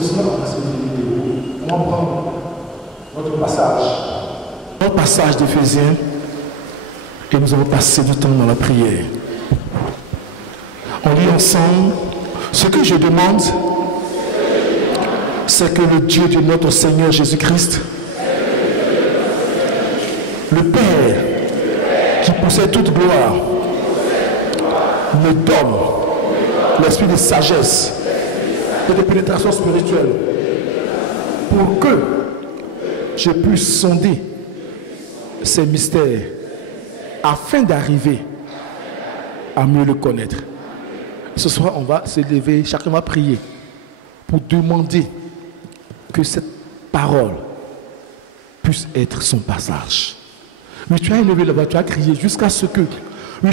Ce soir, dans cette vidéo, on va prendre notre passage. Notre passage d'Éphésiens, et nous allons passer du temps dans la prière. On lit ensemble. Ce que je demande, c'est que le Dieu de notre Seigneur Jésus-Christ, le Père qui possède toute gloire, me donne l'esprit de sagesse et de pénétration spirituelle pour que je puisse sonder ces mystères afin d'arriver à mieux le connaître. Ce soir, on va se lever, chacun va prier pour demander que cette parole puisse être son passage. Mais tu as élevé la voix, tu as crié jusqu'à ce que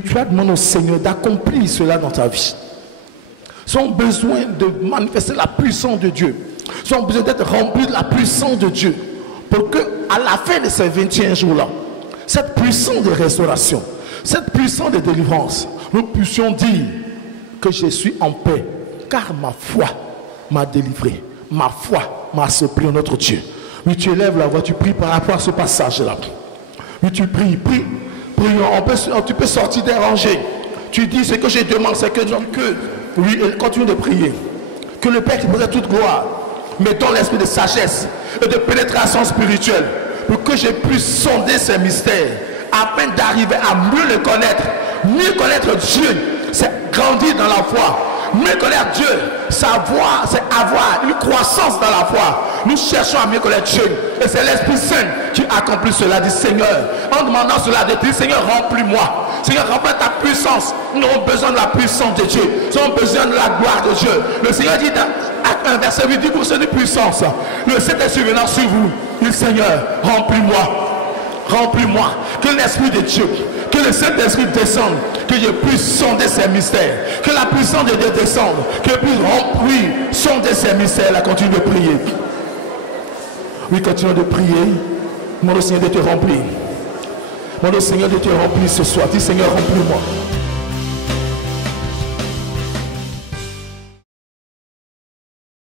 tu as demandé au Seigneur d'accomplir cela dans ta vie. Ils ont besoin de manifester la puissance de Dieu. Ils ont besoin d'être remplis de la puissance de Dieu pour que, à la fin de ces 21 jours-là, cette puissance de restauration, cette puissance de délivrance, nous puissions dire que je suis en paix, car ma foi m'a délivré, ma foi m'a surpris en notre Dieu. Oui, tu élèves la voix, tu pries par rapport à ce passage-là. Oui, tu pries, tu peux sortir des rangées. Tu dis ce que je demande, c'est que oui, continue de prier. Que le Père qui possède toute gloire me donne l'esprit de sagesse et de pénétration spirituelle pour que je puisse sonder ces mystères afin d'arriver à mieux le connaître. Mieux connaître Dieu, c'est grandir dans la foi. Mieux connaître Dieu, savoir, c'est avoir une croissance dans la foi. Nous cherchons à mieux connaître Dieu. Et c'est l'Esprit Saint qui accomplit cela, dit Seigneur. En demandant cela de dire, Seigneur, remplis-moi. Seigneur, remplis ta puissance. Nous avons besoin de la puissance de Dieu. Nous avons besoin de la gloire de Dieu. Le Seigneur dit dans un verset 8, dit vous recevez puissance. Le Saint-Esprit venant sur vous. Dit Seigneur, remplis-moi. Remplis-moi. Que l'Esprit de Dieu, que le Saint-Esprit descende, que je puisse sonder ces mystères, que la puissance de Dieu descende, que je puisse remplir, sonder ces mystères. Là, continue de prier. Oui, continue de prier. Demande au Seigneur de te remplir. Demande au Seigneur de te remplir ce soir. Dis Seigneur, remplis-moi.